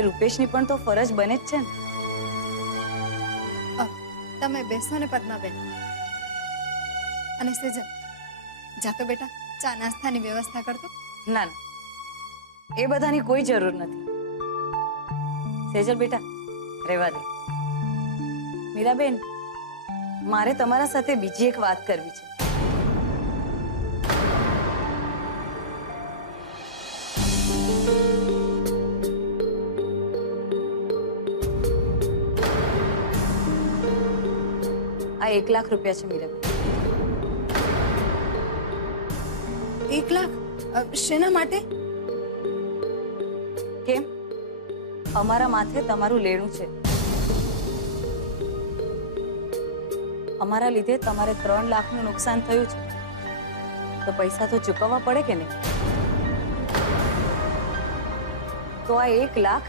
હવે રૂપેશની પણ તો ફરજ બને જ છે ને. તમે બેસો ને પદ્માબેન. અને સેજલ, જાતો બેટા ચા નાસ્તાની વ્યવસ્થા કરતો. ના ના, એ બધાની કોઈ જરૂર નથી. સેજલ બેટા, રહેવા દે. મીરાબેન, મારે તમારા સાથે બીજી એક વાત કરવી છે. આ 1 લાખ રૂપિયા છે મીરાબેન. 1 લાખ? શેના માટે? કેમ? અમારા માથે તમારું લેણું છે. અમારા લીધે તમારે 3 લાખનું નુકસાન થયું છે, તો પૈસા તો ચૂકવવા પડે કે નહીં? તો આ 1 લાખ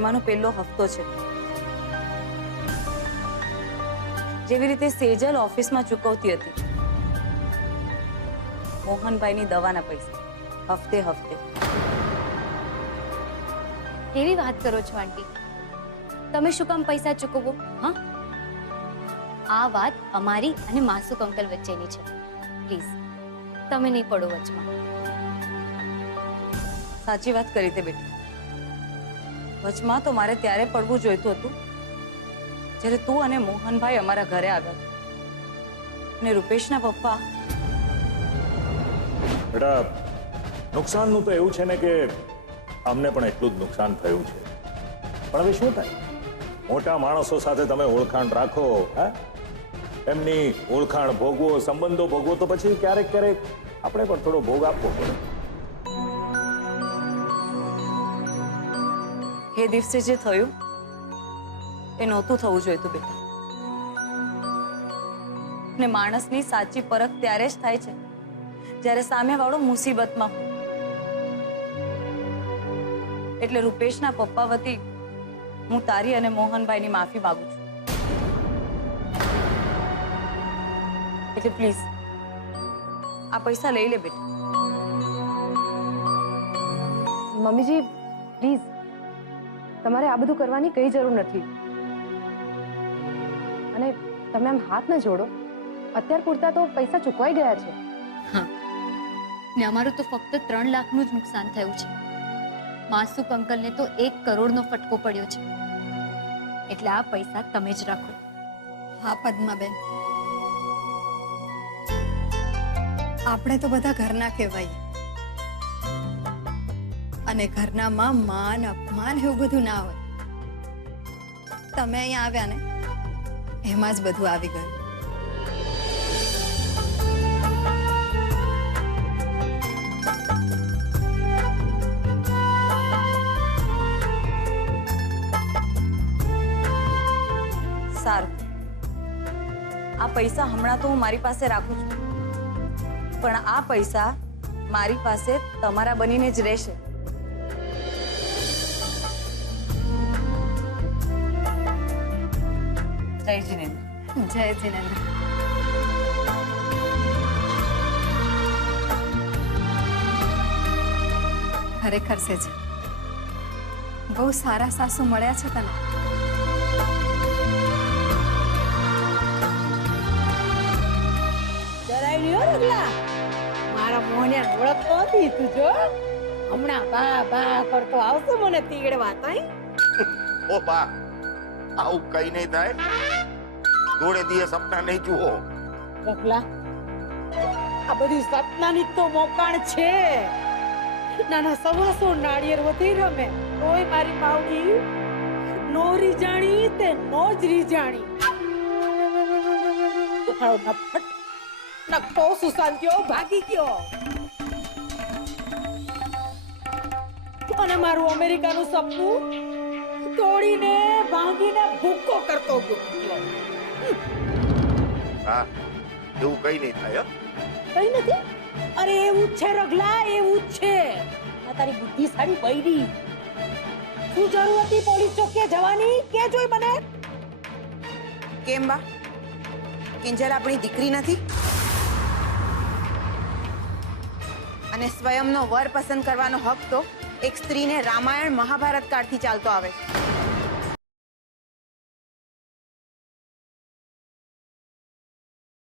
એમાંનો પહેલો હપ્તો છે. જેવી રીતે સેજલ ઓફિસમાં ચૂકવતી હતી મોહનભાઈની દવાના પૈસા હફતે હફતે. કેવી વાત કરો છો આંટી? તમે શું કામ પૈસા ચૂકવો? હા, આ વાત અમારી અને માસુક અંકલ વચ્ચેની છે. પ્લીઝ તમે નહીં પડો વચમાં. સાચી વાત કરી તે બેટા. વચમાં તો મારે ત્યારે પડવું જોઈતું હતું જ્યારે તું અને મોહનભાઈ અમારા ઘરે આવ્યા અને રૂપેશના પપ્પા. બેટા, નુકસાનનું તો એવું છે ને કે અમને પણ એટલું જ નુકસાન થયું છે. પણ હવે શું થાય? મોટા માણસો સાથે તમે ઓળખાણ રાખો, હા, એમની ઓળખાણ ભોગવો, સંબંધો ભોગવો, તો પછી ક્યારેક ક્યારેક આપણે પણ થોડો ભોગ આપવો પડે. એ દિવસે જે થયું એ નહોતું થવું જોઈતું બેટા. ને માણસની સાચી પરખ ત્યારે જ થાય છે જ્યારે સામેવાળો મુસીબતમાં હોય. એટલે રૂપેશના પપ્પા વતી હું તારી અને મોહનભાઈની માફી માંગુ છું. એટલે પ્લીઝ આ પૈસા લઈ લે બેટા. મમ્મીજી પ્લીઝ, તમારે આ બધું કરવાની કઈ જરૂર નથી. અને તમે આમ હાથ ન જોડો. અત્યાર પૂરતા તો પૈસા ચૂકવાઈ ગયા છે. હા, ને અમારું તો ફક્ત 3 લાખનું જ નુકસાન થયું છે. માસુક અંકલને તો 1 કરોડનો ફટકો પડ્યો છે. એટલે આ પૈસા તમે જ રાખો. હા પદ્માબેન, આપણે તો બધા ઘરના કહેવાય, અને ઘરનામાં માન અપમાન એવું બધું ના હોય. તમે અહીંયા આવ્યા ને એમાં જ બધું આવી ગયું. સારું, આ પૈસા હમણાં તો હું મારી પાસે રાખું છું, પણ આ પૈસા મારી પાસે તમારા બનીને જ રહેશે. જય જીનેન્દ્ર. જય જીનેન્દ્ર. ખરેખર છે જ બહુ સારા સાસુ મળ્યા છે તને. જરાય નહીં હો રગલા, મારા મોહને ઓળખતો હતી તું જો. હમણાં બા બા કરતો આવશે મને તીડવા. તઈ ઓ બા, આવું કઈ નહીં થાય. જોડે દિયે સપના નહીં જુઓ. રગલા, આ બધી સપનાની તો મોકાણ છે. નાના 125 નાળિયેર વધી રમે તોય મારી માવડી નો રીજાણી તે નો જ રીજાણી. હાલો નફટ નકતો સુશાંત્યો ભાગી ગયો અને મારું અમેરિકાનું સપનું તોડીને ભાંગીને ભૂક્કો કરતો ગયો. હા, એવું કઈ નહીં થાય. કઈ નથી. અરે એવું જ છે રગલા, એવું જ છે. આ તારી બુદ્ધિશાળી બૈરી. શું જરૂર હતી પોલીસ ચોકીએ જવાની? કે જોઈ મને. કેમ બા? કિંજલ આપણી દીકરી નથી? અને સ્વયંનો વર પસંદ કરવાનો હક તો એક સ્ત્રીને રામાયણ મહાભારત કાળથી ચાલતો આવે છે.